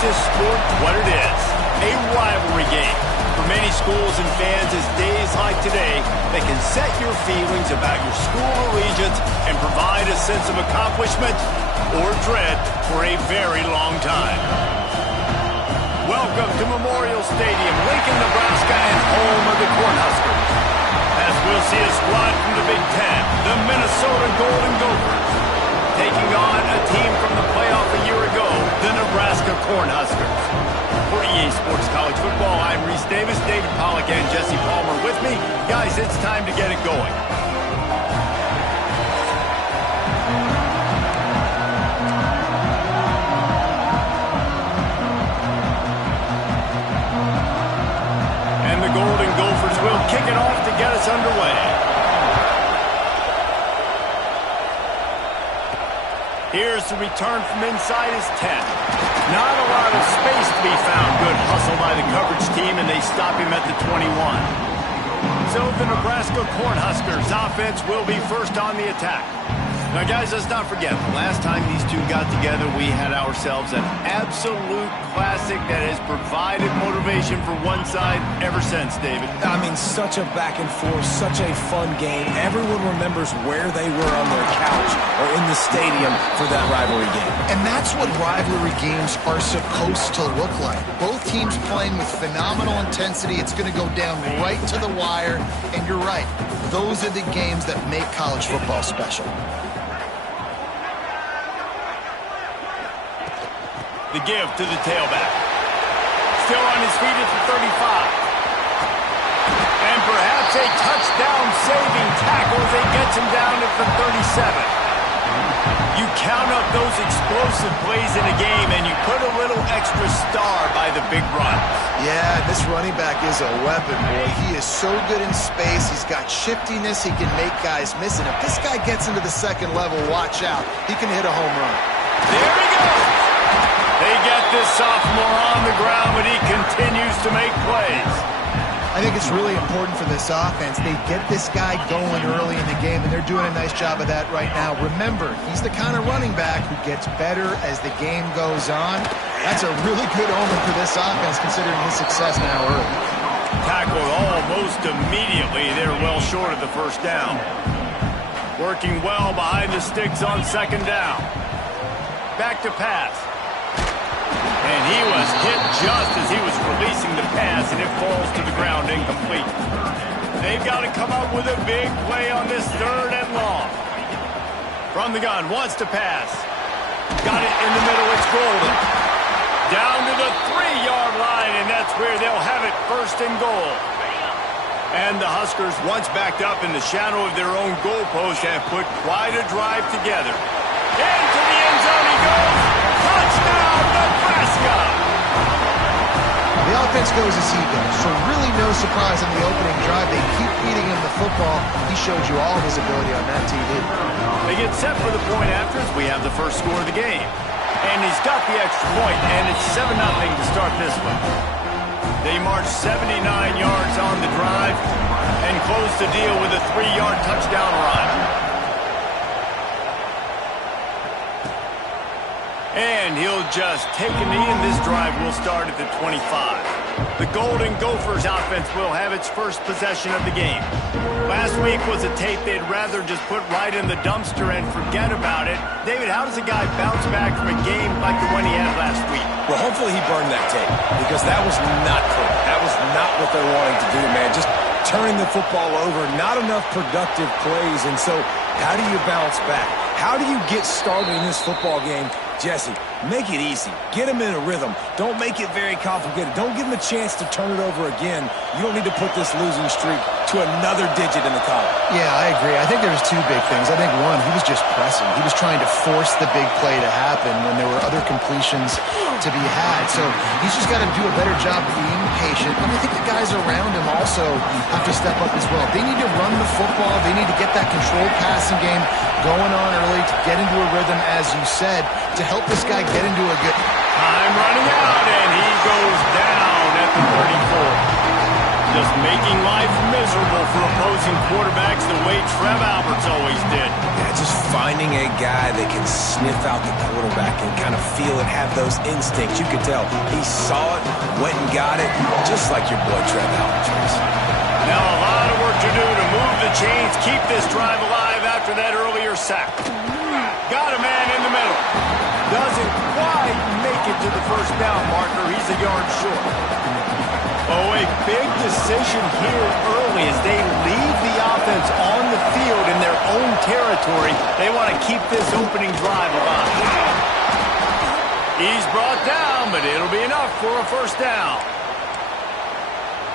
this sport what it is, a rivalry game. For many schools and fans, it's days like today that can set your feelings about your school allegiance and provide a sense of accomplishment or dread for a very long time. Welcome to Memorial Stadium, Lincoln, Nebraska, and home of the Cornhuskers. As we'll see a squad from the Big Ten, the Minnesota Golden Gophers, taking on a team from the playoff a year ago, the Nebraska Cornhuskers. For EA Sports College Football, I'm Reese Davis, David Pollack, and Jesse Palmer with me. Guys, it's time to get it going. And the Golden Gophers will kick it off to get us underway. Here's the return from inside his 10. Not a lot of space to be found. Good hustle by the coverage team, and they stop him at the 21. So the Nebraska Cornhuskers offense will be first on the attack. Now, guys, let's not forget, the last time these two got together, we had ourselves an absolute classic that has provided motivation for one side ever since, David. I mean, such a back and forth, such a fun game. Everyone remembers where they were on their couch or in the stadium for that rivalry game. And that's what rivalry games are supposed to look like. Both teams playing with phenomenal intensity. It's going to go down right to the wire. And you're right, those are the games that make college football special. The give to the tailback. Still on his feet at the 35. And perhaps a touchdown-saving tackle as he gets him down at the 37. You count up those explosive plays in a game, and you put a little extra star by the big runs. Yeah, this running back is a weapon, boy. He is so good in space. He's got shiftiness. He can make guys miss. And if this guy gets into the second level, watch out. He can hit a home run. There he goes. They get this sophomore on the ground, but he continues to make plays. I think it's really important for this offense. They get this guy going early in the game, and they're doing a nice job of that right now. Remember, he's the kind of running back who gets better as the game goes on. That's a really good omen for this offense, considering his success now early. Tackled almost immediately. They're well short of the first down. Working well behind the sticks on second down. Back to pass. And he was hit just as he was releasing the pass, and it falls to the ground incomplete. They've got to come up with a big play on this third and long. From the gun, wants to pass. Got it in the middle, it's Golden. Down to the 3-yard line, and that's where they'll have it first and goal. And the Huskers, once backed up in the shadow of their own goalpost, have put quite a drive together. Into the end zone he goes. Touchdown, Nebraska! The offense goes as he goes, so really no surprise on the opening drive. They keep feeding him the football. He showed you all of his ability on that TV. They get set for the point after as we have the first score of the game. And he's got the extra point, and it's 7-0 to start this one. They march 79 yards on the drive and close the deal with a 3-yard touchdown run. And he'll just take a knee, and this drive will start at the 25. The Golden Gophers offense will have its first possession of the game. Last week was a tape they'd rather just put right in the dumpster and forget about it. David, how does a guy bounce back from a game like the one he had last week? Well, hopefully he burned that tape, because that was not cool. That was not what they're wanting to do, man. Just turning the football over, not enough productive plays. And so how do you bounce back? How do you get started in this football game? Jesse, make it easy. Get him in a rhythm. Don't make it very complicated. Don't give him a chance to turn it over again. You don't need to put this losing streak to another digit in the column. Yeah, I agree. I think there's two big things. I think, one, he was just pressing. He was trying to force the big play to happen when there were other completions to be had. So he's just got to do a better job being patient. And I think the guys around him also have to step up as well. They need to run the football. They need to get that controlled passing game going on early to get into a rhythm, as you said, to help this guy get into a good... Time running out, and he goes down at the 34. Just making life miserable for opposing quarterbacks the way Trev Alberts always did. Yeah, just finding a guy that can sniff out the quarterback and kind of feel it, have those instincts. You could tell he saw it, went and got it, just like your boy Trev Alberts. Now a lot of work to do to move the chains, keep this drive alive after that earlier sack. Got a man in the middle. Doesn't quite make it to the first down marker. He's a yard short. Oh, a big decision here early as they leave the offense on the field in their own territory. They want to keep this opening drive alive. He's brought down, but it'll be enough for a first down.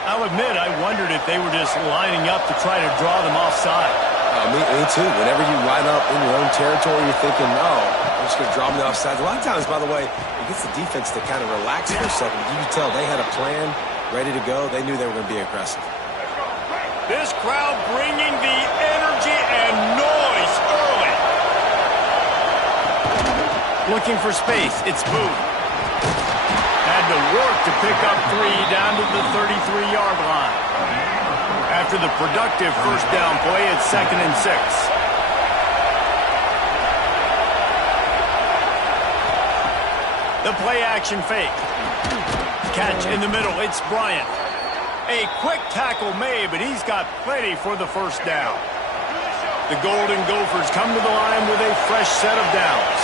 I'll admit, I wondered if they were just lining up to try to draw them offside. Me too. Whenever you line up in your own territory, you're thinking, no, I'm just going to draw them offside. A lot of times, by the way, it gets the defense to kind of relax for a second. You can tell they had a plan ready to go. They knew they were going to be aggressive. This crowd bringing the energy and noise early. Looking for space. It's Booth. Had to work to pick up 3 down to the 33-yard line. After the productive first down play, it's 2nd and 6. The play action fake. Catch in the middle. It's Bryant. A quick tackle made, but he's got plenty for the first down. The Golden Gophers come to the line with a fresh set of downs.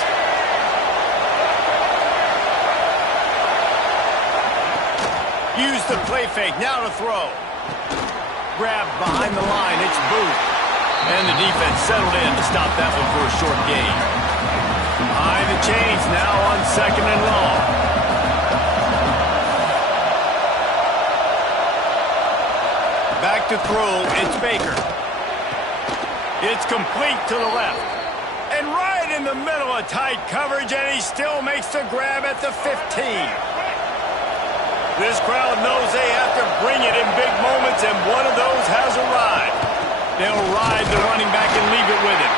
Use the play fake. Now to throw. Grabbed behind the line. It's Booth. And the defense settled in to stop that one for a short gain. Behind the chains now on 2nd and long. Back to throw. It's Baker. It's complete to the left. And right in the middle of tight coverage, and he still makes the grab at the 15. This crowd knows they have to bring it in big moments, and one of those has arrived. They'll ride the running back and leave it with him.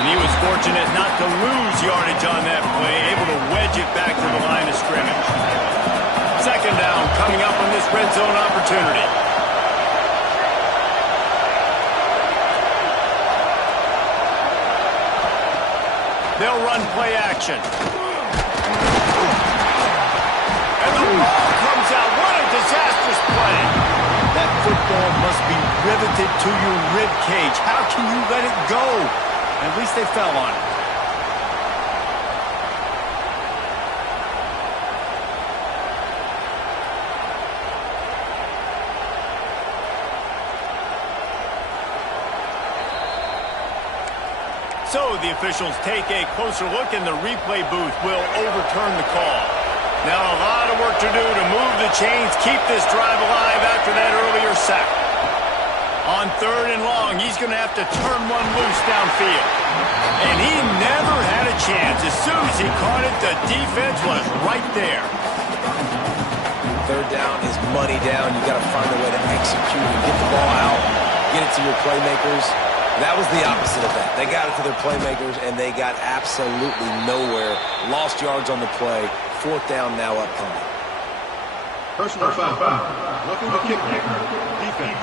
And he was fortunate not to lose yardage on that play, able to wedge it back to the line of scrimmage. 2nd down coming up on this red zone opportunity. They'll run play action. And the ball comes out. What a disastrous play. That football must be riveted to your rib cage. How can you let it go? At least they fell on it. So the officials take a closer look, and the replay booth will overturn the call. Now a lot of work to do to move the chains, keep this drive alive after that earlier sack. On 3rd and long, he's going to have to turn one loose downfield. And he never had a chance. As soon as he caught it, the defense was right there. 3rd down is money down. You got to find a way to execute and get the ball out, get it to your playmakers. That was the opposite of that. They got it to their playmakers, and they got absolutely nowhere. Lost yards on the play. 4th down now upcoming. Personal foul. Looking to kick. Defense.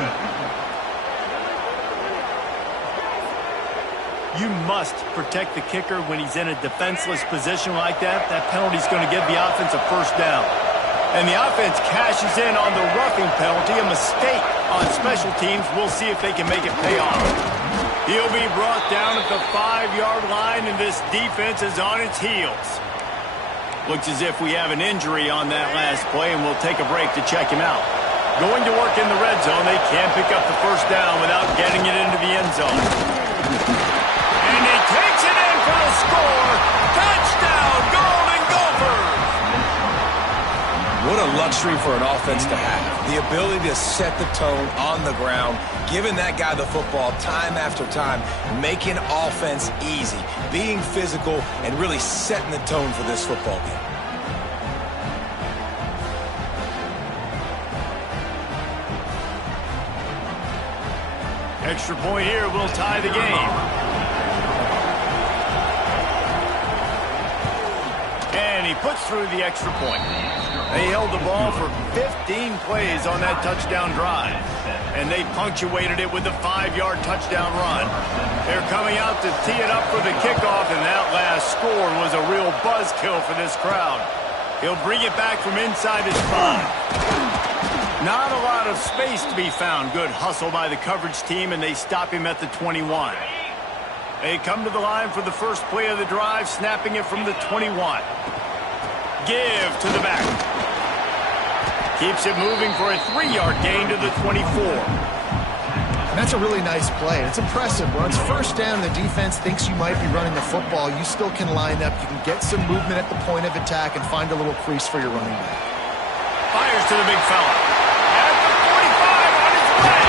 You must protect the kicker when he's in a defenseless position like that. That penalty's going to give the offense a first down. And the offense cashes in on the roughing penalty, a mistake on special teams. We'll see if they can make it pay off. He'll be brought down at the 5-yard line, and this defense is on its heels. Looks as if we have an injury on that last play, and we'll take a break to check him out. Going to work in the red zone, they can't pick up the first down without getting it into the end zone. And he takes it in for the score. Touchdown, Golden Gophers! What a luxury for an offense to have. The ability to set the tone on the ground, giving that guy the football time after time, making offense easy, being physical, and really setting the tone for this football game. Extra point here will tie the game. And he puts through the extra point. They held the ball for 15 plays on that touchdown drive, and they punctuated it with a 5-yard touchdown run. They're coming out to tee it up for the kickoff, and that last score was a real buzzkill for this crowd. He'll bring it back from inside his 5. Not a lot of space to be found. Good hustle by the coverage team, and they stop him at the 21. They come to the line for the first play of the drive, snapping it from the 21. Give to the back. Keeps it moving for a 3-yard gain to the 24. And that's a really nice play. It's impressive. When it's first down, the defense thinks you might be running the football. You still can line up. You can get some movement at the point of attack and find a little crease for your running back. Fires to the big fella. At the 45 on his way.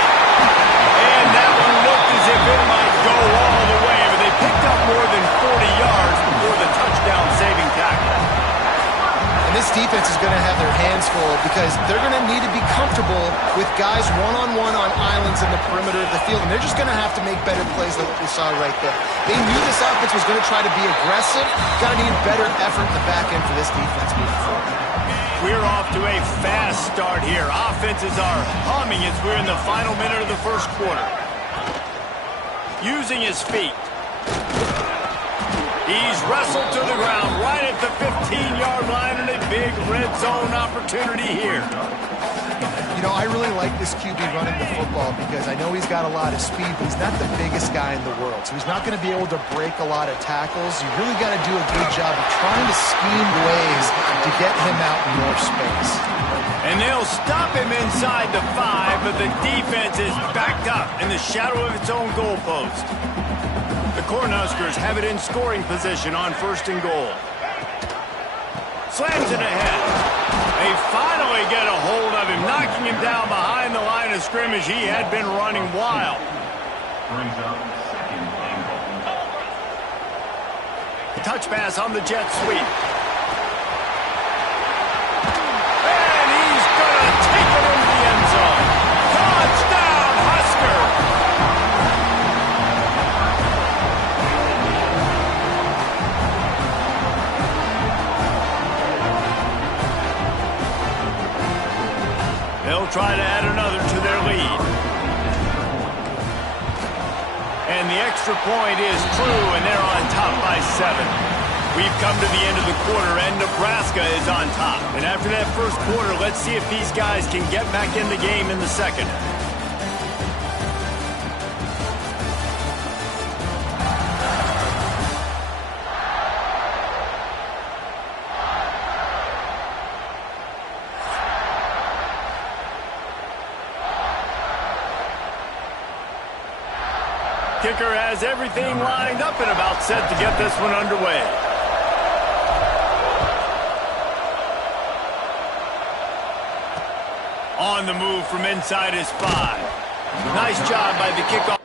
And that one looked as if it might go all the way, but they picked up more than 40 yards before the touchdown-saving tackle. And this defense is going to have their hands full because they're going to need to be comfortable with guys one-on-one on islands in the perimeter of the field, and they're just going to have to make better plays than what we saw right there. They knew this offense was going to try to be aggressive. Got to need better effort in the back end for this defense moving forward. We're off to a fast start here. Offenses are humming as we're in the final minute of the first quarter. Using his feet. He's wrestled to the ground right at the 15-yard line, and a big red zone opportunity here. You know, I really like this QB running the football because I know he's got a lot of speed, but he's not the biggest guy in the world. So he's not going to be able to break a lot of tackles. You really got to do a good job of trying to scheme ways to get him out in more space. And they'll stop him inside the 5, but the defense is backed up in the shadow of its own goalpost. The Cornhuskers have it in scoring position on 1st and goal. Slams it ahead. They finally get a hold of him, knocking him down behind the line of scrimmage. He had been running wild. Brings up 2nd and goal. Touch pass on the jet sweep. And he's going to take it into the end zone. Touchdown, Husker! They'll try to add another to their lead. And the extra point is true, and they're on top by 7. We've come to the end of the quarter, and Nebraska is on top. And after that first quarter, let's see if these guys can get back in the game in the second. Kicker has everything lined up and about set to get this one underway. On the move from inside his 5. Nice job by the kickoff.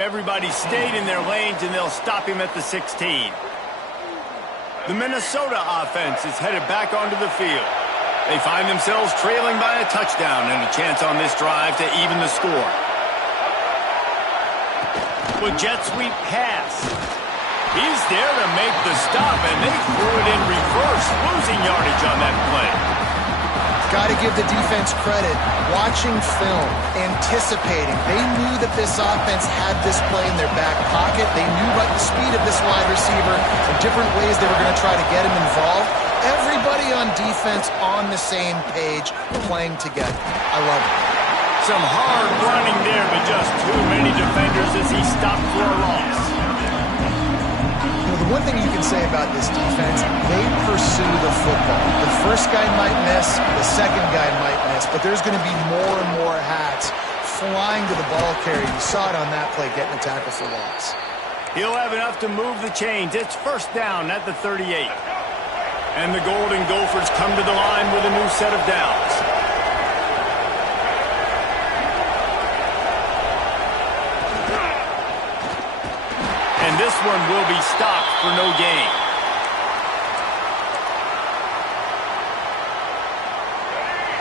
Everybody stayed in their lanes, and they'll stop him at the 16. The Minnesota offense is headed back onto the field. They find themselves trailing by a touchdown and a chance on this drive to even the score. With jet sweep pass. He's there to make the stop, and they threw it in reverse, losing yardage on that play. Got to give the defense credit. Watching film, anticipating. They knew that this offense had this play in their back pocket. They knew about the speed of this wide receiver and different ways they were going to try to get him involved. Everybody on defense on the same page, playing together. I love it. Some hard running there, but just too many defenders as he stopped for a loss. The one thing you can say about this defense, they pursue the football. The first guy might miss, the second guy might miss, but there's going to be more and more hats flying to the ball carrier. You saw it on that play, getting a tackle for loss. He'll have enough to move the chains. It's first down at the 38. And the Golden Gophers come to the line with a new set of downs. And this one will be stopped for no gain.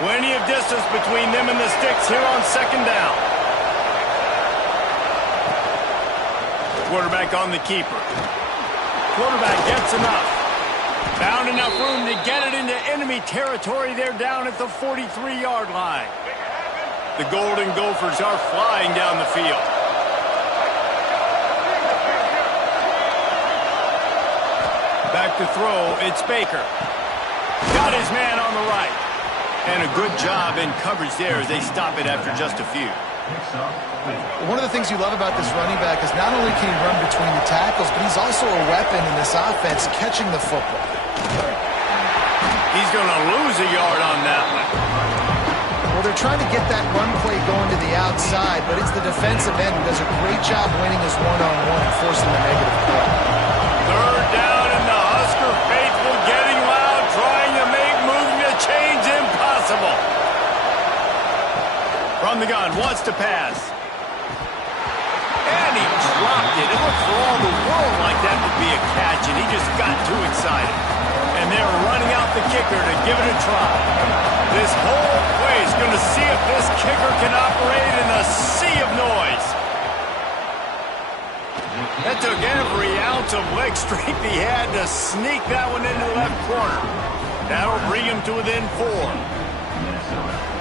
Plenty of distance between them and the sticks here on second down. Quarterback on the keeper. Quarterback gets enough. Found enough room to get it into enemy territory. They're down at the 43-yard line. The Golden Gophers are flying down the field. Back to throw, it's Baker. Got his man on the right. And a good job in coverage there as they stop it after just a few. One of the things you love about this running back is not only can he run between the tackles, but he's also a weapon in this offense catching the football. He's going to lose a yard on that one. Well, they're trying to get that run play going to the outside, but it's the defensive end who does a great job winning his one-on-one and forcing the negative play. Third down, and the Husker faithful getting loud, trying to make moving the chains impossible. From the gun, wants to pass. And he dropped it. It looked for all the world like that would be a catch, and he just got too excited. And they're running out the kicker to give it a try. This whole play is going to see if this kicker can operate in a sea of noise. That took every ounce of leg strength he had to sneak that one into the left corner. That'll bring him to within 4.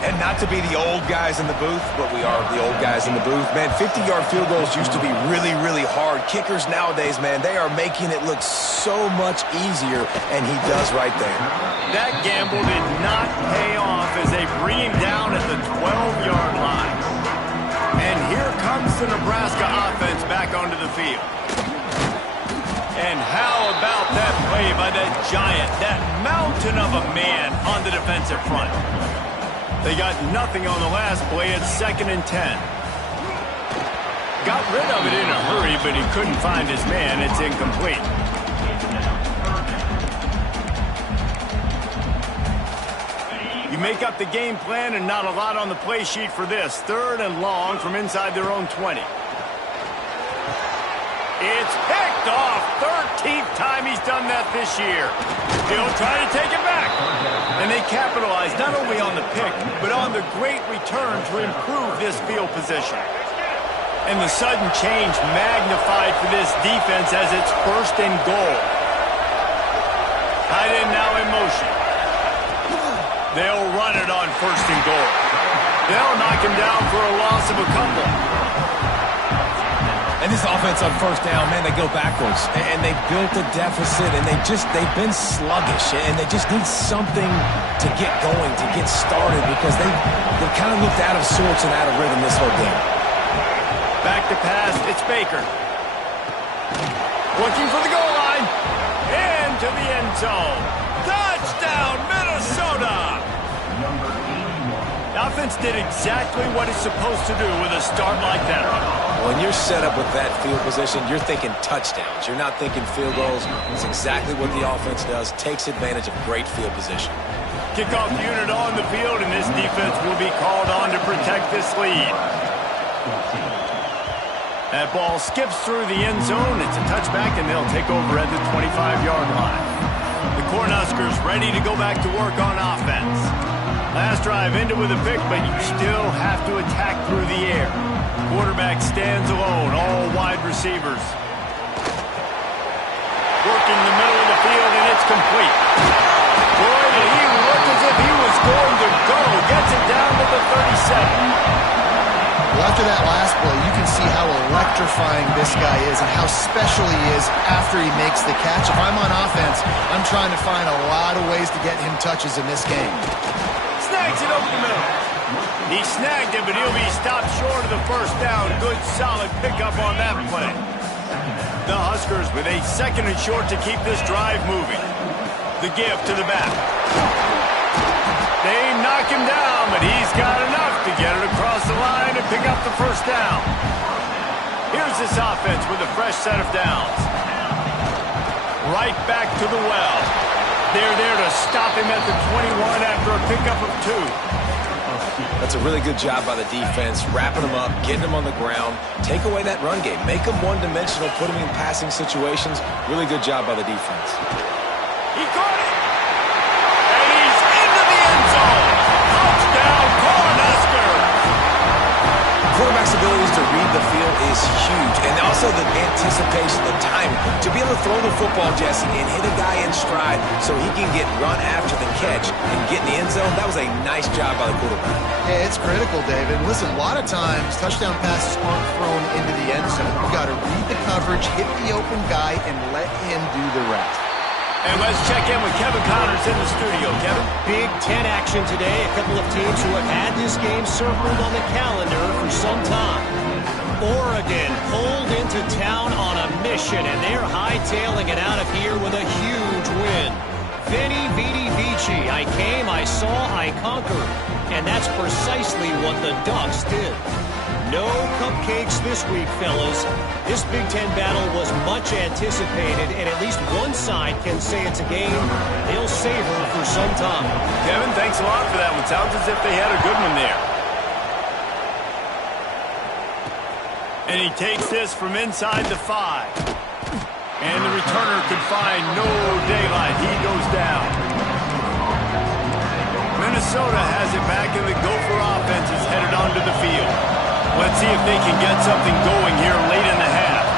And not to be the old guys in the booth, but we are the old guys in the booth. Man, 50-yard field goals used to be really, really hard. Kickers nowadays, man, they are making it look so much easier, and he does right there. That gamble did not pay off as they bring him down at the 12-yard line. And here comes the Nebraska offense back onto the field. And how about that play by that giant, that mountain of a man on the defensive front? They got nothing on the last play at 2nd and 10. Got rid of it in a hurry, but he couldn't find his man. It's incomplete. You make up the game plan and not a lot on the play sheet for this. 3rd and long from inside their own 20. It's picked off. 13th time he's done that this year. Still trying to take it back. And they capitalize not only on the pick, but on the great return to improve this field position. And the sudden change magnified for this defense as it's 1st and goal. Tight end now in motion. They'll run it on 1st and goal. They'll knock him down for a loss of a couple. And this offense on 1st down, man, they go backwards. And they built a deficit, and they've been sluggish. And they just need something to get going, to get started, because they kind of looked out of sorts and out of rhythm this whole game. Back to pass, it's Baker. Looking for the goal line. And to the end zone. Touchdown, Minnesota! The offense did exactly what it's supposed to do with a start like that. When you're set up with that field position, you're thinking touchdowns. You're not thinking field goals. It's exactly what the offense does. Takes advantage of great field position. Kickoff unit on the field, and this defense will be called on to protect this lead. That ball skips through the end zone. It's a touchback, and they'll take over at the 25-yard line. The Cornhuskers ready to go back to work on offense. Last drive ended with a pick, but you still have to attack through the air. Quarterback stands alone, all wide receivers. Working the middle of the field, and it's complete. Boy, did he look as if he was going to Well, after that last play, you can see how electrifying this guy is and how special he is after he makes the catch. If I'm on offense, I'm trying to find a lot of ways to get him touches in this game. Snags it over the middle. He snagged it, but he'll be stopped short of the first down. Good, solid pickup on that play. The Huskers with a 2nd and short to keep this drive moving. The give to the back. They knock him down, but he's got enough to get it across the line and pick up the first down. Here's this offense with a fresh set of downs. Right back to the well. They're there to stop him at the 21 after a pickup of 2. That's a really good job by the defense, wrapping them up, getting them on the ground, take away that run game, make them one-dimensional, put them in passing situations. Really good job by the defense. He caught it! And he's into the end zone! Touchdown, Cornhuskers! Quarterback's abilities to read the field is huge, and also the anticipation, the timing. To be able to throw the football, Jesse, and hit a guy in stride so he can get run after the catch and get in the end zone, that was a nice job by the quarterback. Yeah, it's critical, David. Listen, a lot of times, touchdown passes aren't thrown into the end zone. You've got to read the coverage, hit the open guy, and let him do the rest. And let's check in with Kevin Connors in the studio. Kevin? Big Ten action today. A couple of teams who have had this game circled on the calendar for some time. Oregon pulled into town on a mission, and they're hightailing it out of here with a huge win. Veni, Vidi, Vici. I came, I saw, I conquered. And that's precisely what the Ducks did. No cupcakes this week, fellas. This Big Ten battle was much anticipated, and at least one side can say it's a game they'll savor for some time. Kevin, thanks a lot for that one. Sounds as if they had a good one there. And he takes this from inside the 5. And the returner could find no daylight. He goes down. Minnesota has it back, and the Gopher offense is headed onto the field. Let's see if they can get something going here late in the half.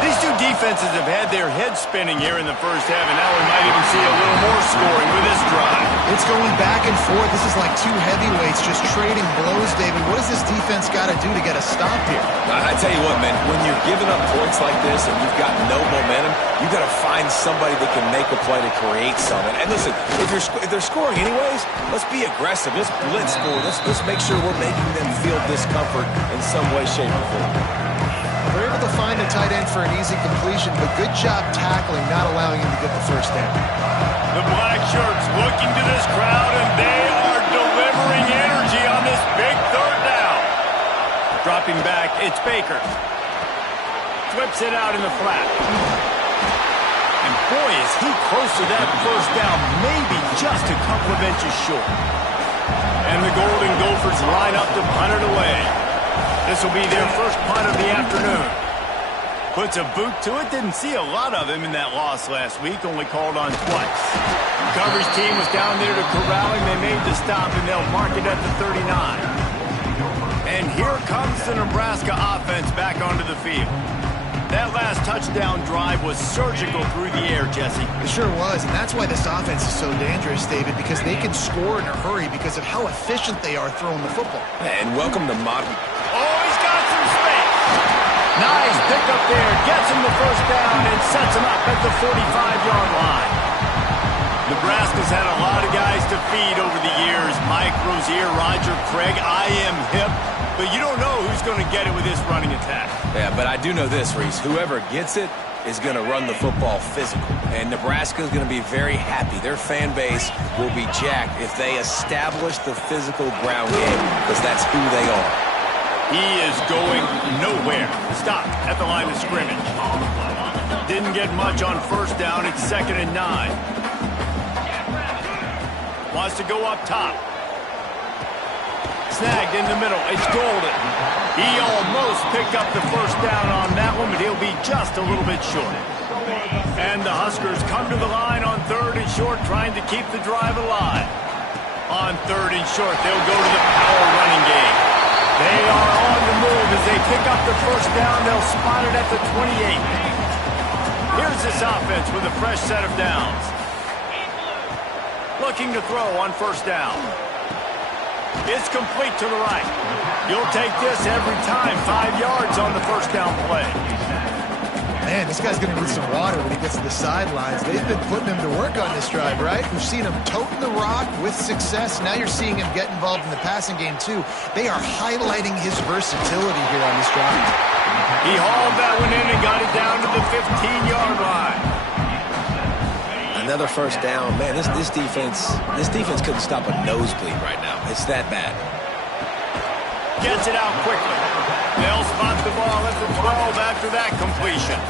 These two defenses have had their heads spinning here in the first half, and now we might even see a little more scoring with this drive. It's going back and forth. This is like two heavyweights just trading blows, David. What does this defense got to do to get a stop here? I tell you what, man, when you're giving up points like this and you've got no momentum, you've got to find somebody that can make a play to create something. And listen, if they're scoring anyways, let's be aggressive. Let's blitz score. Let's make sure we're making them feel discomfort in some way, shape, or form. They're able to find a tight end for an easy completion, but good job tackling, not allowing him to get the first down. The black shirts looking to this crowd, and they are delivering energy on this big 3rd down. Dropping back, it's Baker. Flips it out in the flat. And boy, is he close to that first down, maybe just a couple of inches short. And the Golden Gophers line up to punt it away. This will be their first punt of the afternoon. Puts a boot to it. Didn't see a lot of him in that loss last week. Only called on twice. The coverage team was down there to corral him. They made the stop, and they'll mark it at the 39. And here comes the Nebraska offense back onto the field. That last touchdown drive was surgical through the air, Jesse. It sure was, and that's why this offense is so dangerous, David, because they can score in a hurry because of how efficient they are throwing the football. And welcome to modern. Oh, he's got some space. Nice pick up there. Gets him the first down and sets him up at the 45-yard line. Nebraska's had a lot of guys to feed over the years. Mike Rozier, Roger Craig, I am hip. But you don't know who's going to get it with this running attack. Yeah, but I do know this, Reese. Whoever gets it is going to run the football physical. And Nebraska is going to be very happy. Their fan base will be jacked if they establish the physical ground game, because that's who they are. He is going nowhere. Stop at the line of scrimmage. Didn't get much on first down. It's 2nd and 9. Wants to go up top. Snagged in the middle. It's Golden. He almost picked up the first down on that one, but he'll be just a little bit short. And the Huskers come to the line on 3rd and short, trying to keep the drive alive. On 3rd and short, they'll go to the power running game. They are on the move as they pick up the first down. They'll spot it at the 28. Here's this offense with a fresh set of downs. Looking to throw on first down. It's complete to the right. You'll take this every time. 5 yards on the first down play. Man, this guy's going to need some water when he gets to the sidelines. They've been putting him to work on this drive, right? We've seen him toting the rock with success. Now you're seeing him get involved in the passing game, too. They are highlighting his versatility here on this drive. He hauled that one in and got it down to the 15-yard line. Another first down. Man, this defense couldn't stop a nosebleed right now. It's that bad. Gets it out quickly. They'll spot the ball at the 12 after that completion.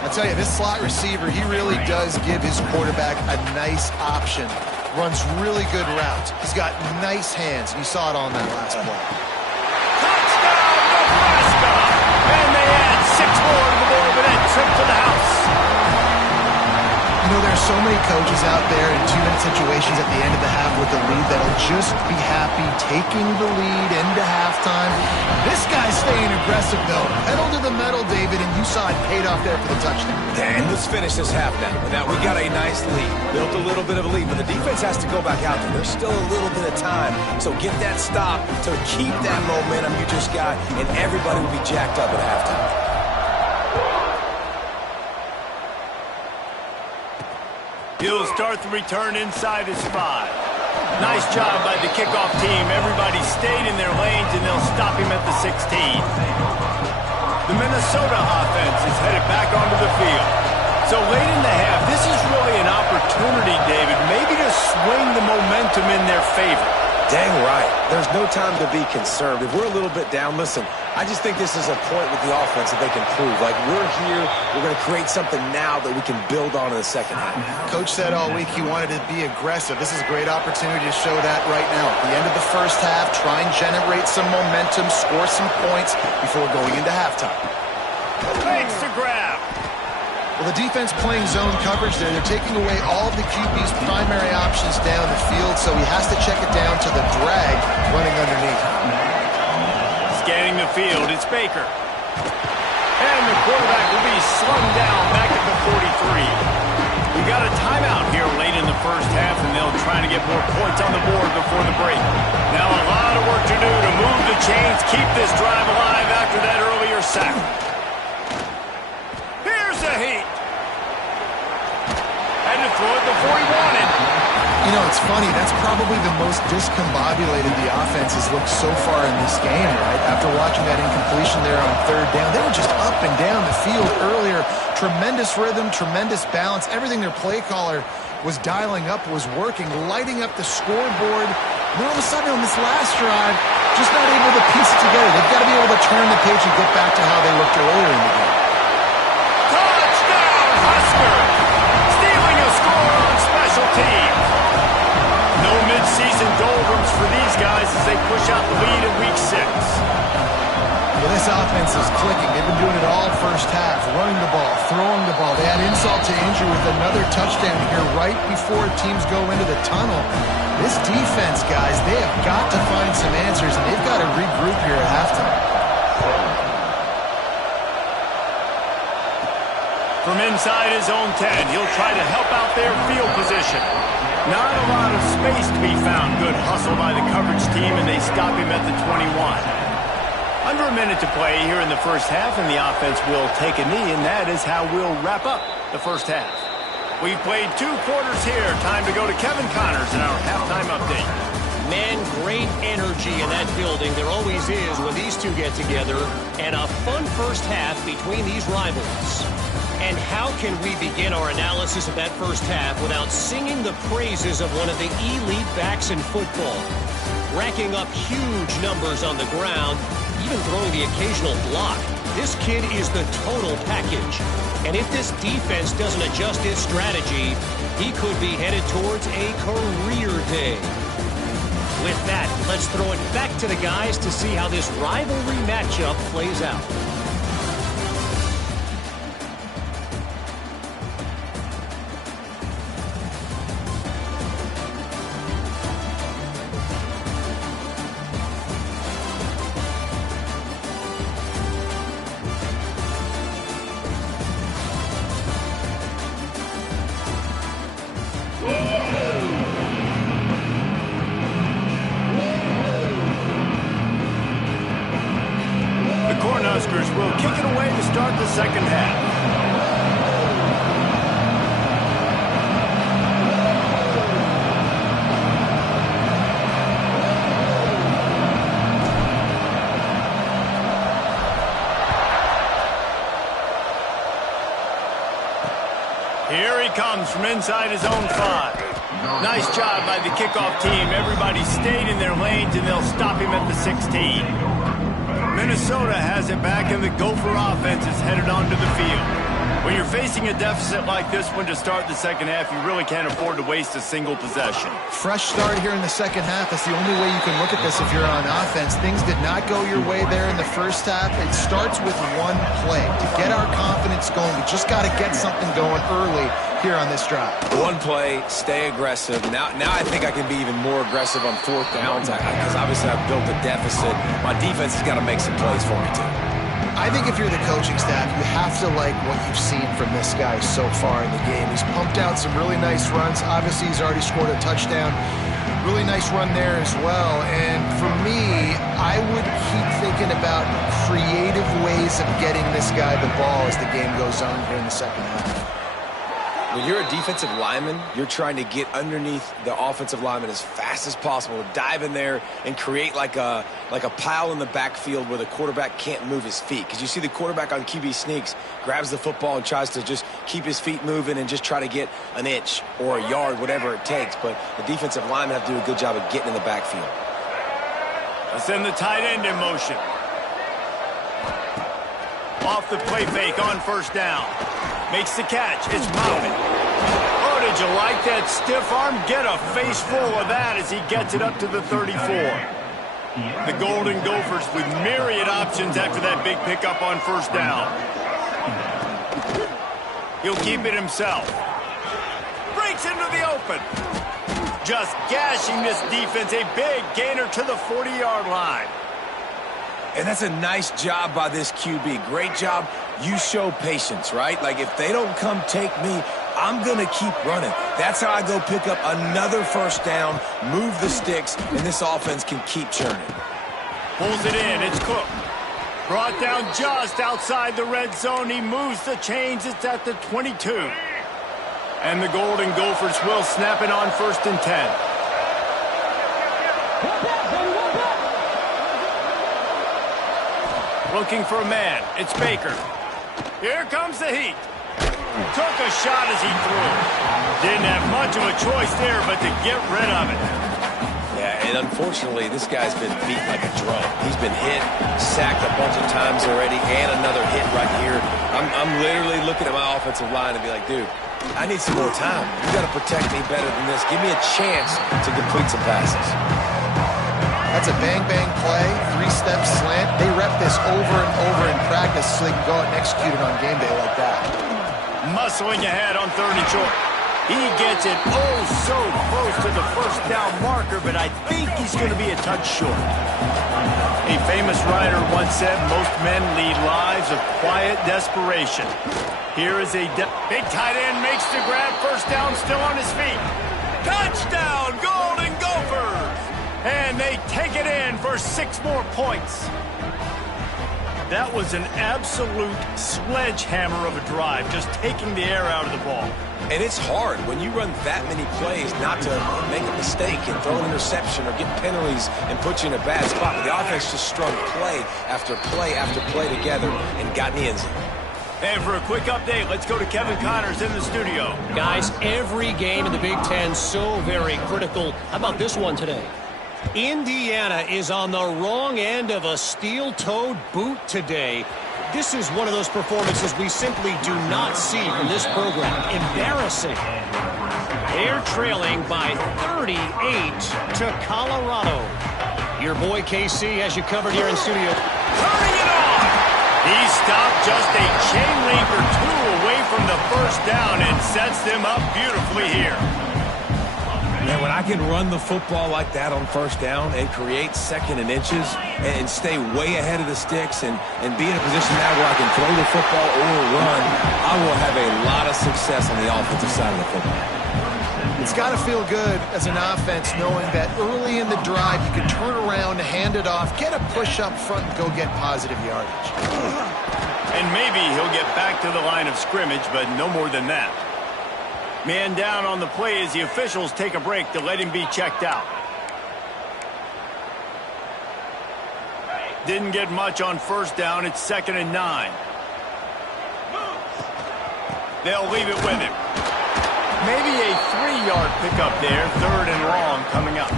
I tell you, this slot receiver, he really does give his quarterback a nice option. Runs really good routes. He's got nice hands. You saw it on that last play. Touchdown, Nebraska! And they add 6 more to the board with that trip to the house. You know, there's so many coaches out there in 2-minute situations at the end of the half with the lead that'll just be happy taking the lead into halftime. This guy's staying aggressive, though. Pedal to the metal, David, and you saw it paid off there for the touchdown. And let's finish this half now. Now, we got a nice lead. Built a little bit of a lead, but the defense has to go back out there. There's still a little bit of time. So get that stop to keep that momentum you just got, and everybody will be jacked up at halftime. He'll start the return inside his 5. Nice job by the kickoff team. Everybody stayed in their lanes, and they'll stop him at the 16. The Minnesota offense is headed back onto the field. So late in the half, this is really an opportunity, David, maybe to swing the momentum in their favor. Dang right. There's no time to be concerned. If we're a little bit down, listen, I just think this is a point with the offense that they can prove. Like, we're here, we're going to create something now that we can build on in the second half. Coach said all week he wanted to be aggressive. This is a great opportunity to show that right now. At the end of the first half, try and generate some momentum, score some points before going into halftime. Makes the grab. Well, the defense playing zone coverage there. They're taking away all of the QB's primary options down the field, so he has to check it down to the drag running underneath. Scanning the field, it's Baker. And the quarterback will be slung down back at the 43. We got a timeout here late in the first half, and they'll try to get more points on the board before the break. Now a lot of work to do to move the chains, keep this drive alive after that earlier sack. Here's a heat. Had to throw it before he wanted. You know, it's funny. That's probably the most discombobulated the offense has looked so far in this game, right? After watching that incompletion there on third down, they were just up and down the field earlier. Tremendous rhythm, tremendous balance. Everything their play caller was dialing up was working, lighting up the scoreboard. And all of a sudden on this last drive, just not able to piece it together. They've got to be able to turn the page and get back to how they looked earlier in the game. Touchdown, Husker! Stealing a score on special teams. No midseason doldrums for these guys as they push out the lead in Week 6. Well, this offense is clicking. They've been doing it all first half, running the ball, throwing the ball. They had insult to injury with another touchdown here right before teams go into the tunnel. This defense, guys, they have got to find some answers, and they've got to regroup here at halftime. From inside his own 10, he'll try to help out their field position. Not a lot of space to be found. Good hustle by the coverage team, and they stop him at the 21. Under a minute to play here in the first half, and the offense will take a knee, and that is how we'll wrap up the first half. We've played 2 quarters here. Time to go to Kevin Connors in our halftime update. Man, great energy in that building. There always is when these two get together. And a fun first half between these rivals. And how can we begin our analysis of that first half without singing the praises of one of the elite backs in football? Racking up huge numbers on the ground, even throwing the occasional block. This kid is the total package. And if this defense doesn't adjust its strategy, he could be headed towards a career day. With that, let's throw it back to the guys to see how this rivalry matchup plays out. inside his own 5. Nice job by the kickoff team. Everybody stayed in their lanes, and they'll stop him at the 16. Minnesota has it back, and the Gopher offense is headed onto the field. When you're facing a deficit like this one to start the second half, you really can't afford to waste a single possession. Fresh start here in the second half. That's the only way you can look at this if you're on offense. Things did not go your way there in the first half. It starts with one play. To get our confidence going, we just got to get something going early here on this drive. One play, stay aggressive. Now I think I can be even more aggressive on fourth downs because obviously I've built a deficit. My defense has got to make some plays for me too. I think if you're the coaching staff, you have to like what you've seen from this guy so far in the game. He's pumped out some really nice runs. Obviously, he's already scored a touchdown. Really nice run there as well. And for me, I would keep thinking about creative ways of getting this guy the ball as the game goes on here in the second half. When you're a defensive lineman, you're trying to get underneath the offensive lineman as fast as possible, dive in there and create like a pile in the backfield where the quarterback can't move his feet. Because you see the quarterback on QB sneaks, grabs the football and tries to just keep his feet moving and just try to get an inch or a yard, whatever it takes. But the defensive linemen have to do a good job of getting in the backfield. Let's send the tight end in motion. Off the play fake on first down. Makes the catch. It's mounted. Oh, did you like that stiff arm? Get a face full of that as he gets it up to the 34. The Golden Gophers with myriad options after that big pickup on first down. He'll keep it himself. Breaks into the open. Just gashing this defense. A big gainer to the 40-yard line. And that's a nice job by this QB. Great job. You show patience, right? Like, if they don't come take me, I'm going to keep running. That's how I go pick up another first down, move the sticks, and this offense can keep churning. Pulls it in. It's Cook. Brought down just outside the red zone. He moves the chains. It's at the 22. And the Golden Gophers will snap it on 1st and 10. Looking for a man. It's Baker. Here comes the heat. Took a shot as he threw. Didn't have much of a choice there but to get rid of it. Yeah, and unfortunately, this guy's been beat like a drum. He's been hit, sacked a bunch of times already, and another hit right here. I'm literally looking at my offensive line and be like, dude, I need some more time. You got to protect me better than this. Give me a chance to complete some passes. That's a bang-bang play, 3-step slant. They rep this over and over in practice so they can go out and execute it on game day like that. Muscling ahead on 3rd and short. He gets it oh so close to the first down marker, but I think he's going to be a touch short. A famous writer once said, most men lead lives of quiet desperation. Here is a big tight end makes the grab, first down, still on his feet. Touchdown, Golden Gophers! And they take it in for 6 more points. That was an absolute sledgehammer of a drive, just taking the air out of the ball. And it's hard when you run that many plays not to make a mistake and throw an interception or get penalties and put you in a bad spot. But the offense just strung play after play after play together and got in the end zone. And for a quick update, let's go to Kevin Connors in the studio. Guys, every game in the Big Ten so very critical. How about this one today? Indiana is on the wrong end of a steel-toed boot today. This is one of those performances we simply do not see from this program. Embarrassing. They're trailing by 38 to Colorado. Your boy KC has you covered here in studio. Turning it on! He stopped just a chain link or 2 away from the first down and sets them up beautifully here. Man, when I can run the football like that on first down and create 2nd and inches and stay way ahead of the sticks and be in a position now where I can throw the football or run, I will have a lot of success on the offensive side of the football. It's got to feel good as an offense knowing that early in the drive you can turn around, hand it off, get a push up front, and go get positive yardage. And maybe he'll get back to the line of scrimmage, but no more than that. Man down on the play as the officials take a break to let him be checked out. Didn't get much on first down. It's 2nd and 9. They'll leave it with him. Maybe a 3-yard pickup there, 3rd and long coming up.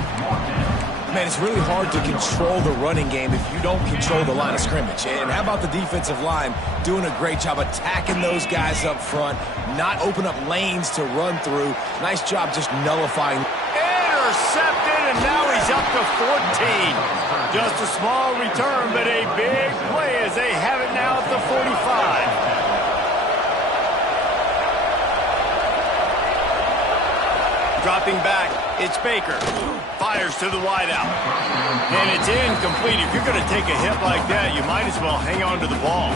Man, it's really hard to control the running game if you don't control the line of scrimmage. And how about the defensive line doing a great job attacking those guys up front, not open up lanes to run through. Nice job just nullifying. Intercepted, and now he's up to 14. Just a small return, but a big play as they have it now at the 45. Dropping back, it's Baker. Fires to the wideout. And it's incomplete. If you're going to take a hit like that, you might as well hang on to the ball.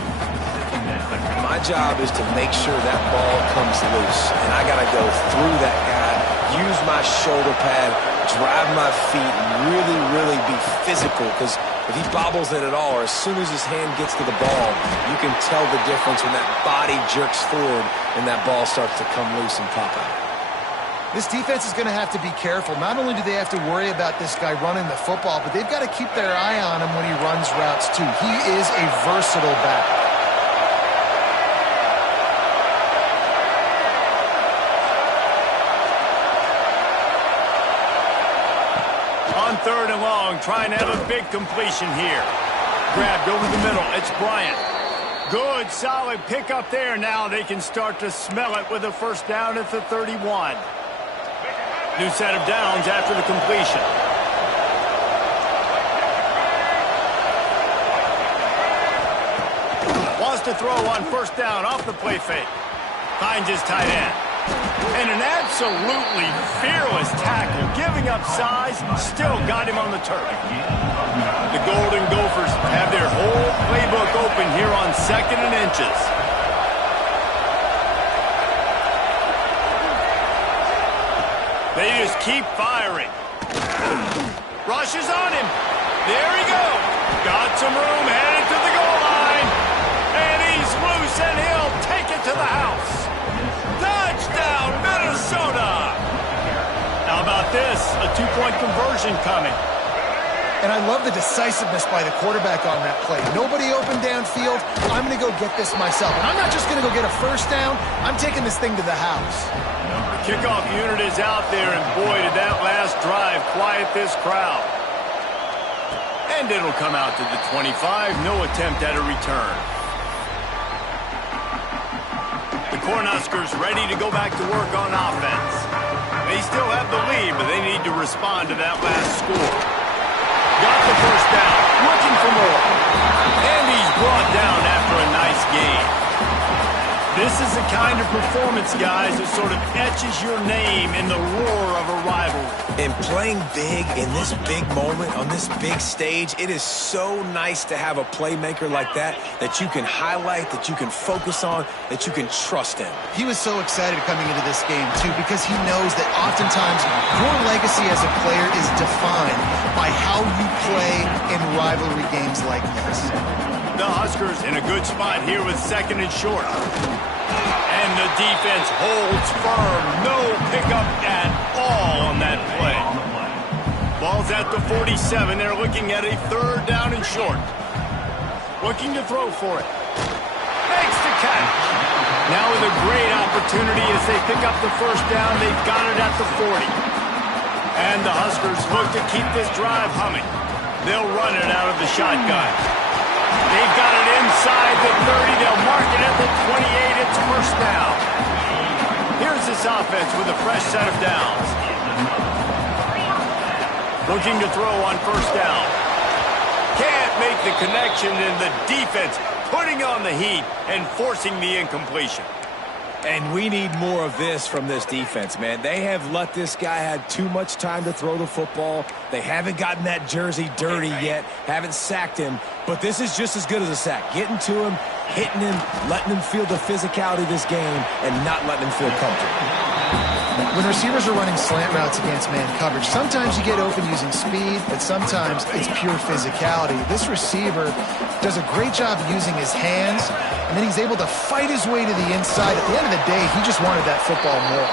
My job is to make sure that ball comes loose. And I got to go through that guy, use my shoulder pad, drive my feet, and really be physical. Because if he bobbles it at all, or as soon as his hand gets to the ball, you can tell the difference when that body jerks forward and that ball starts to come loose and pop out. This defense is going to have to be careful. Not only do they have to worry about this guy running the football, but they've got to keep their eye on him when he runs routes too. He is a versatile back. On 3rd and long, trying to have a big completion here. Grabbed over the middle. It's Bryant. Good, solid pickup there. Now they can start to smell it with a 1st down at the 31. New set of downs after the completion. Wants to throw on 1st down off the play fake. Finds his tight end. And an absolutely fearless tackle. Giving up size, still got him on the turf. The Golden Gophers have their whole playbook open here on 2nd and inches. They just keep firing. Rushes on him. There he goes. Got some room, headed to the goal line. And he's loose, and he'll take it to the house. Touchdown, Minnesota. How about this? A 2-point conversion coming. And I love the decisiveness by the quarterback on that play. Nobody open downfield. I'm going to go get this myself. And I'm not just going to go get a 1st down. I'm taking this thing to the house. Kickoff unit is out there, and boy, did that last drive quiet this crowd. And it'll come out to the 25. No attempt at a return. The Cornhuskers ready to go back to work on offense. They still have the lead, but they need to respond to that last score. Got the 1st down, looking for more. And he's brought down after a nice game. This is the kind of performance, guys, that sort of etches your name in the roar of a rivalry. And playing big in this big moment, on this big stage, it is so nice to have a playmaker like that you can highlight, that you can focus on, that you can trust in. He was so excited coming into this game, too, because he knows that oftentimes your legacy as a player is defined by how you play in rivalry games like this. The Huskers in a good spot here with 2nd and short. And the defense holds firm. No pickup at all on that play. Ball's at the 47. They're looking at a 3rd down and short. Looking to throw for it. Makes the catch. Now with a great opportunity as they pick up the 1st down. They've got it at the 40. And the Huskers look to keep this drive humming. They'll run it out of the shotgun. They've got it inside the 30. They'll mark it at the 28. It's 1st down. Here's this offense with a fresh set of downs. Looking to throw on 1st down. Can't make the connection, and the defense putting on the heat and forcing the incompletion. And we need more of this from this defense, man. They have let this guy have too much time to throw the football. They haven't gotten that jersey dirty yet, haven't sacked him. But this is just as good as a sack. Getting to him, hitting him, letting him feel the physicality of this game, and not letting him feel comfortable. When receivers are running slant routes against man coverage, sometimes you get open using speed, but sometimes it's pure physicality. This receiver does a great job using his hands, and then he's able to fight his way to the inside. At the end of the day, he just wanted that football more.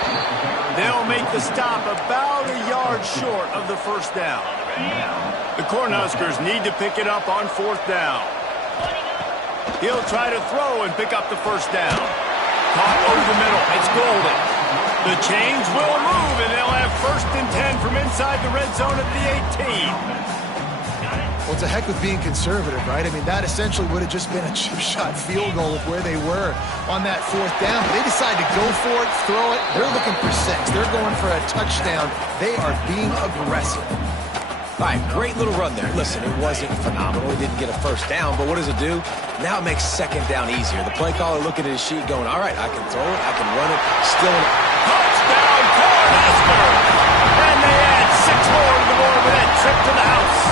They'll make the stop about a yard short of the 1st down. The Cornhuskers need to pick it up on 4th down. He'll try to throw and pick up the 1st down. Caught over the middle. It's Golden. The chains will move, and they'll have 1st and 10 from inside the red zone at the 18. Well, it's a heck with being conservative, right? I mean, that essentially would have just been a chip shot field goal with where they were on that 4th down. But they decide to go for it, throw it. They're looking for 6. They're going for a touchdown. They are being aggressive. All right, great little run there. Listen, it wasn't phenomenal. He didn't get a 1st down, but what does it do? Now it makes 2nd down easier. The play caller looking at his sheet going, all right, I can throw it, I can run it, still in it. Touchdown, Cornhusker! And they add 6 more to the board with that trip to the house.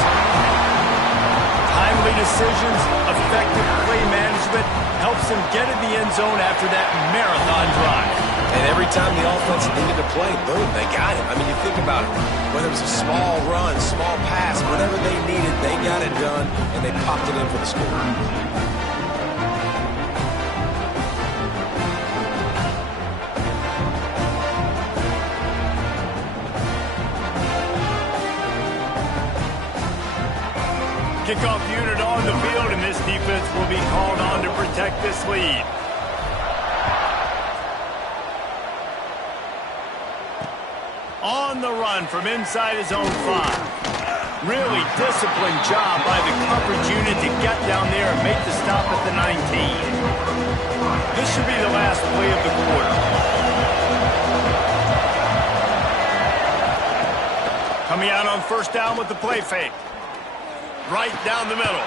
Timely decisions, effective play management helps them get in the end zone after that marathon drive. And every time the offense needed to play, boom, they got it. I mean, you think about it. Whether it was a small run, small pass, whatever they needed, they got it done, and they popped it in for the score. Kickoff unit on the field, and this defense will be called on to protect this lead. On the run from inside his own 5. Really disciplined job by the coverage unit to get down there and make the stop at the 19. This should be the last play of the quarter. Coming out on 1st down with the play fake. Right down the middle.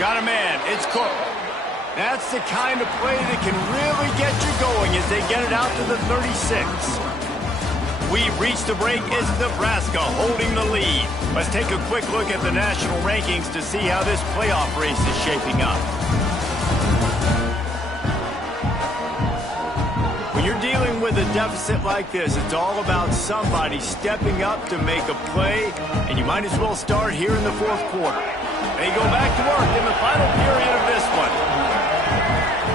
Got a man. It's Cook. That's the kind of play that can really get you going as they get it out to the 36. We reach the break. It's Nebraska holding the lead. Let's take a quick look at the national rankings to see how this playoff race is shaping up. When you're dealing with a deficit like this, it's all about somebody stepping up to make a play, and you might as well start here in the 4th quarter. They go back to work in the final period of this one.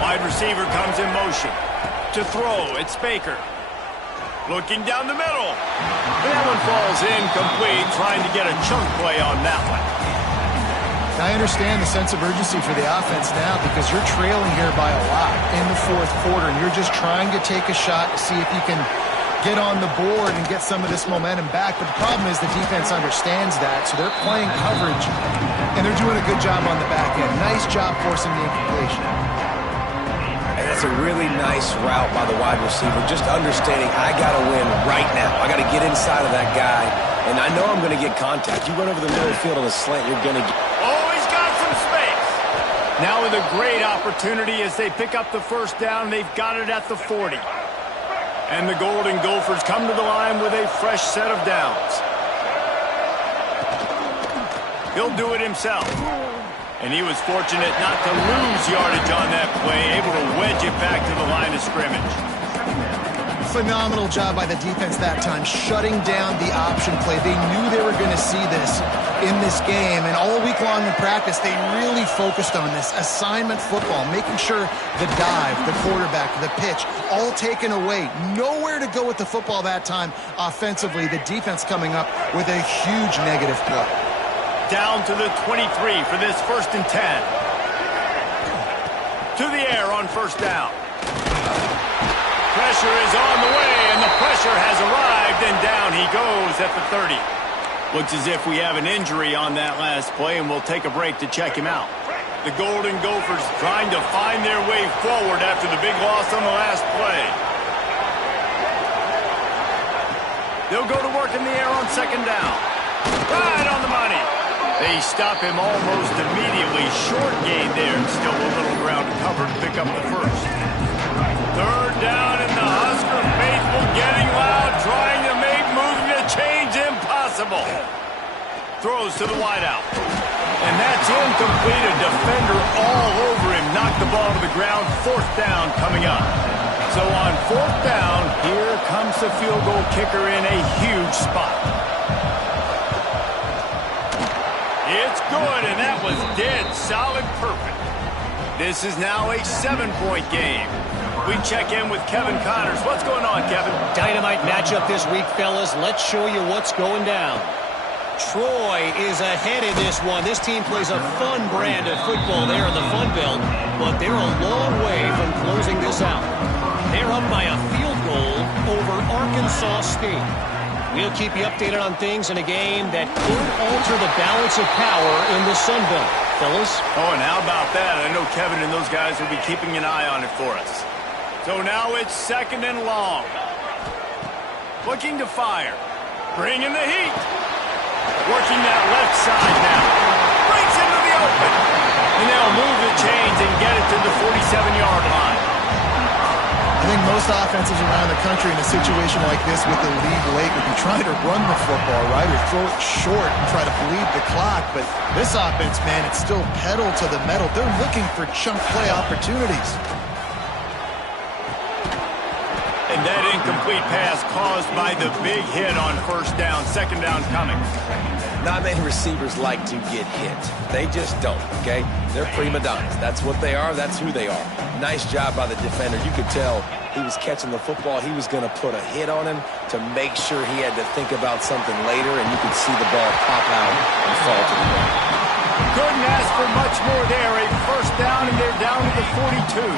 Wide receiver comes in motion. To throw, it's Baker. Looking down the middle. That one falls incomplete, trying to get a chunk play on that one. I understand the sense of urgency for the offense now because you're trailing here by a lot in the 4th quarter, and you're just trying to take a shot to see if you can get on the board and get some of this momentum back. But the problem is the defense understands that, so they're playing coverage, and they're doing a good job on the back end. Nice job forcing the incompletion. And that's a really nice route by the wide receiver, just understanding I got to win right now. I got to get inside of that guy, and I know I'm going to get contact. You run over the middle of the field on a slant, you're going to get... Oh, he's got some space. Now with a great opportunity as they pick up the 1st down, they've got it at the 40. And the Golden Gophers come to the line with a fresh set of downs. He'll do it himself. And he was fortunate not to lose yardage on that play, able to wedge it back to the line of scrimmage. Phenomenal job by the defense that time, shutting down the option play. They knew they were going to see this in this game, and all week long in practice, they really focused on this assignment football, making sure the dive, the quarterback, the pitch, all taken away. Nowhere to go with the football that time offensively. The defense coming up with a huge negative play. Down to the 23 for this 1st and 10. To the air on 1st down. Pressure is on the way, and the pressure has arrived, and down he goes at the 30. Looks as if we have an injury on that last play, and we'll take a break to check him out. The Golden Gophers trying to find their way forward after the big loss on the last play. They'll go to work in the air on 2nd down. Right on the money. They stop him almost immediately. Short gain there, and still a little ground to cover to pick up the 1st. 3rd down, and the Husker faithful getting loud, trying to make moving the chains impossible. Throws to the wideout. And that's incomplete. A defender all over him. Knocked the ball to the ground. 4th down coming up. So on 4th down, here comes the field goal kicker in a huge spot. It's good, and that was dead solid perfect. This is now a 7-point game. We check in with Kevin Connors. What's going on, Kevin? Dynamite matchup this week, fellas. Let's show you what's going down. Troy is ahead in this one. This team plays a fun brand of football there in the Fun Belt, but they're a long way from closing this out. They're up by a field goal battle over Arkansas State. We'll keep you updated on things in a game that could alter the balance of power in the Sun Belt. Fellas? Oh, and how about that? I know Kevin and those guys will be keeping an eye on it for us. So now it's 2nd and long. Looking to fire. Bringing the heat. Working that left side now. Breaks into the open. And they'll move the chains and get it to the 47-yard line. I think most offenses around the country in a situation like this with the lead late would be trying to run the football, right, or throw it short and try to bleed the clock. But this offense, man, it's still pedal to the metal. They're looking for chunk play opportunities. And that incomplete pass caused by the big hit on 1st down, 2nd down coming. Not many receivers like to get hit. They just don't, okay? They're prima donnas. That's what they are. That's who they are. Nice job by the defender. You could tell he was catching the football. He was going to put a hit on him to make sure he had to think about something later, and you could see the ball pop out and fall to the ground. Couldn't ask for much more there. A 1st down, and they're down to the 42.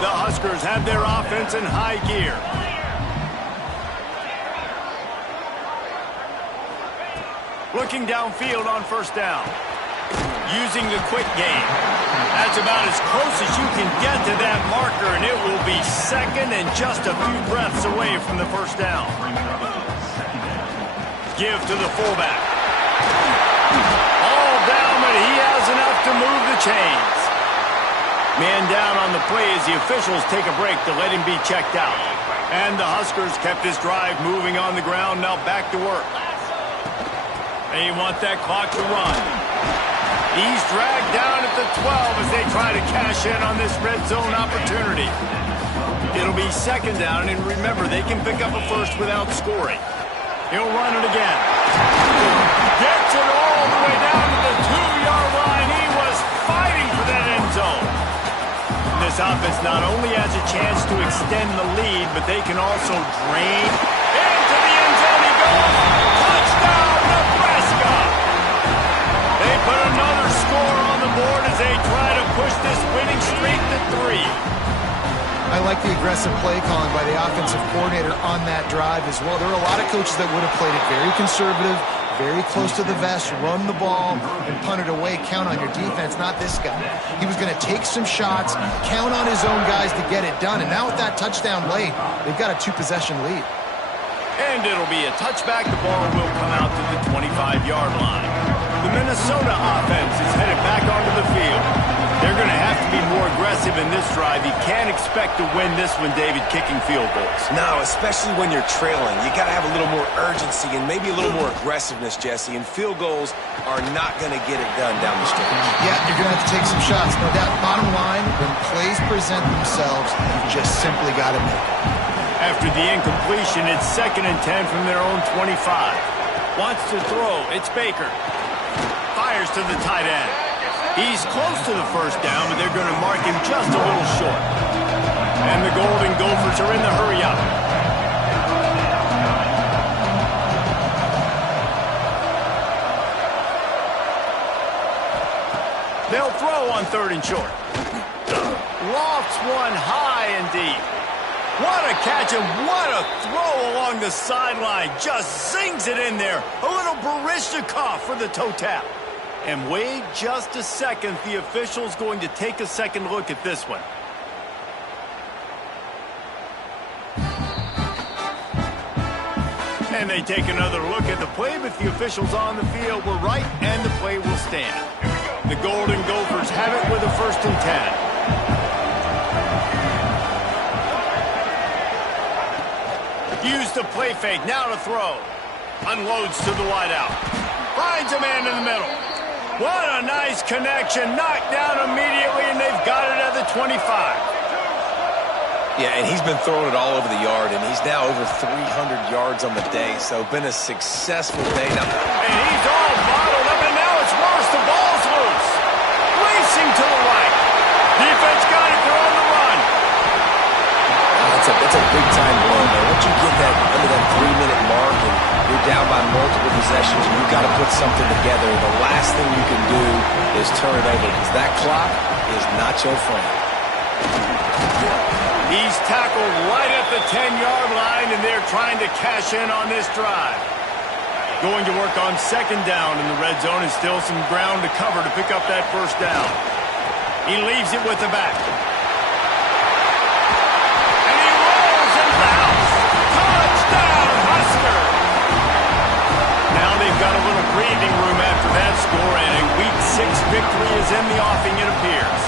The Huskers have their offense in high gear. Looking downfield on 1st down. Using the quick game. That's about as close as you can get to that marker, and it will be 2nd and just a few breaths away from the 1st down. Give to the fullback. All down, but he has enough to move the chains. Man down on the play as the officials take a break to let him be checked out. And the Huskers kept this drive moving on the ground, now back to work. They want that clock to run. He's dragged down at the 12 as they try to cash in on this red zone opportunity. It'll be 2nd down, and remember, they can pick up a first without scoring. He'll run it again. Gets it all the way down to the 2-yard line. He was fighting for that end zone. This offense not only has a chance to extend the lead, but they can also drain into the end zone. He goes. Touchdown, Nebraska. They put another score on the board as they try to push this winning streak to 3. I like the aggressive play calling by the offensive coordinator on that drive as well. There are a lot of coaches that would have played it very conservative, very close to the vest, run the ball, and punt it away, count on your defense. Not this guy. He was going to take some shots, count on his own guys to get it done. And now with that touchdown late, they've got a 2-possession lead. And it'll be a touchback. The ball will come out to the 25-yard line. The Minnesota offense is headed back onto the field. They're going to have to be more aggressive in this drive. You can't expect to win this one, David, kicking field goals. No, especially when you're trailing. You got to have a little more urgency and maybe a little more aggressiveness, Jesse. And field goals are not going to get it done down the stretch. Yeah, you're going to have to take some shots. No doubt. Bottom line, when plays present themselves, you've just simply got to make it. After the incompletion, it's 2nd and 10 from their own 25. Wants to throw. It's Baker. Fires to the tight end. He's close to the 1st down, but they're going to mark him just a little short. And the Golden Gophers are in the hurry-up. They'll throw on 3rd and short. Lofts one high and deep. What a catch and what a throw along the sideline. Just zings it in there. A little Baryshnikov for the toe tap. And wait just a second. The official's going to take a second look at this one. And they take another look at the play, but the officials on the field were right, and the play will stand. The Golden Gophers have it with a 1st and 10. Use the play fake, now to throw. Unloads to the wideout. Finds a man in the middle. What a nice connection. Knocked down immediately, and they've got it at the 25. Yeah, and he's been throwing it all over the yard, and he's now over 300 yards on the day, so been a successful day. Now, and he's all bottled up, and now it's worse. The ball's loose. Racing to the right. Defense got it. They're on the run. That's a big-time blow, man. Once you get that under that 3-minute mark and you're down by multiple possessions, you've got to put something together. The last thing you can do is turn it over because that clock is not your friend. He's tackled right at the 10-yard line, and they're trying to cash in on this drive. Going to work on second down in the red zone, and still some ground to cover to pick up that first down. He leaves it with the back. And he rolls into the house. Touchdown, Husker! Now they've got a little breathing room after that score, and a Week 6 victory is in the offing, it appears.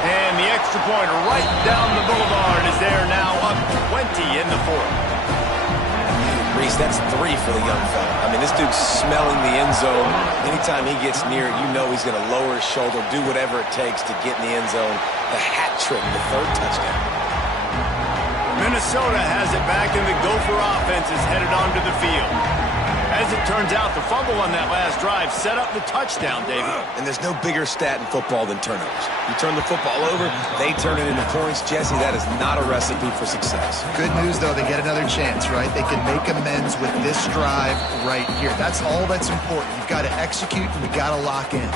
And the extra pointer right down the boulevard is there now, up 20 in the fourth. Reese, that's 3 for the young fella. I mean, this dude's smelling the end zone. Anytime he gets near it, you know he's going to lower his shoulder, do whatever it takes to get in the end zone. The hat trick, the 3rd touchdown. Minnesota has it back, and the Gopher offense is headed onto the field. As it turns out, the fumble on that last drive set up the touchdown, David. And there's no bigger stat in football than turnovers. You turn the football over, they turn it into points. Jesse, that is not a recipe for success. Good news, though, they get another chance, right? They can make amends with this drive right here. That's all that's important. You've got to execute, and you've got to lock in.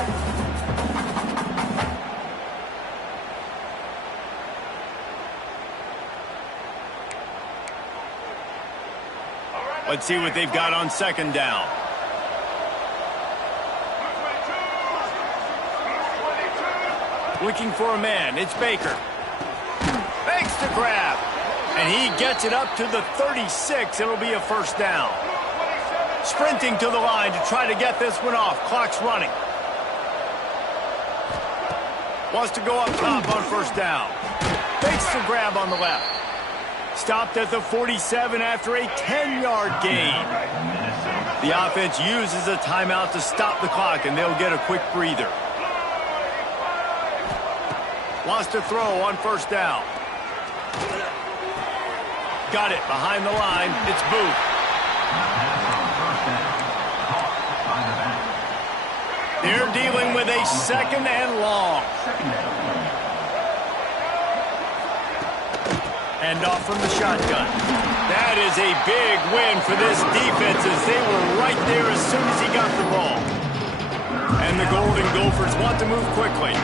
Let's see what they've got on second down. Looking for a man. It's Baker. Makes the grab. And he gets it up to the 36. It'll be a first down. Sprinting to the line to try to get this one off. Clock's running. Wants to go up top on first down. Makes the grab on the left. Stopped at the 47 after a 10-yard gain. The offense uses a timeout to stop the clock, and they'll get a quick breather. Wants to throw on first down. Got it behind the line. It's Booth. They're dealing with a second and long. End off from the shotgun. That is a big win for this defense, as they were right there as soon as he got the ball. And the Golden Gophers want to move quickly.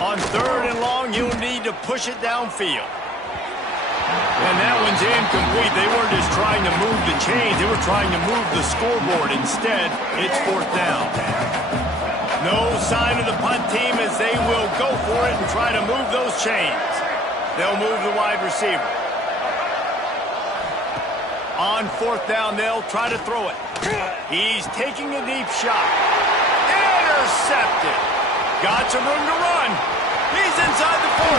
On third and long, you'll need to push it downfield. And that one's incomplete. They weren't just trying to move the chains. They were trying to move the scoreboard. Instead, it's fourth down. No sign of the punt team, as they will go for it and try to move those chains. They'll move the wide receiver. On fourth down, they'll try to throw it. He's taking a deep shot. Intercepted. Got some room to run. He's inside the 40.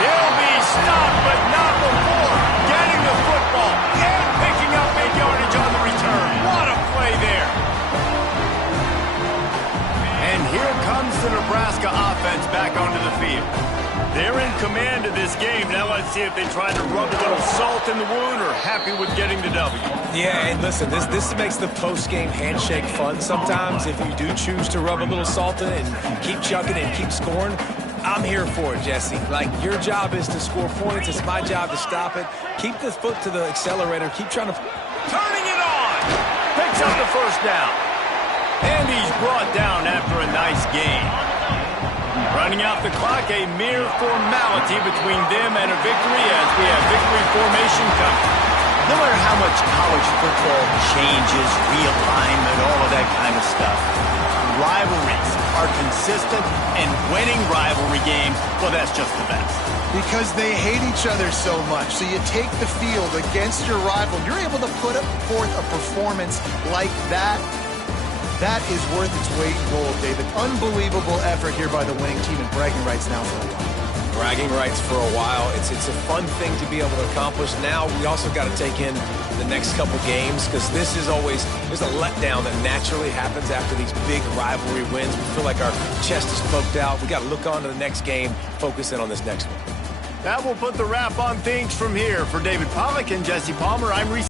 He'll be stopped, but not before getting the football and picking up big yardage on the return. What a play there. And here comes the Nebraska offense back onto the field. They're in command of this game. Now let's see if they try to rub a little salt in the wound or happy with getting the W. Yeah, and listen, this makes the post-game handshake fun sometimes. If you do choose to rub a little salt in and keep chucking and keep scoring, I'm here for it, Jesse. Like, your job is to score points. It's my job to stop it. Keep the foot to the accelerator. Keep trying to... Turning it on. Picks up the first down. And he's brought down after a nice gain. Running out the clock, a mere formality between them and a victory, as we have victory formation coming. No matter how much college football changes, realignment, all of that kind of stuff, rivalries are consistent, and winning rivalry games, well, that's just the best. Because they hate each other so much. So you take the field against your rival. You're able to put forth a performance like that. That is worth its weight in gold, David. Unbelievable effort here by the winning team, and bragging rights now for a while. Bragging rights for a while. It's a fun thing to be able to accomplish. Now we also got to take in the next couple games, because this is always, there's a letdown that naturally happens after these big rivalry wins. We feel like our chest is poked out. We got to look on to the next game, focus in on this next one. That will put the wrap on things from here. For David Pollack and Jesse Palmer, I'm Reese.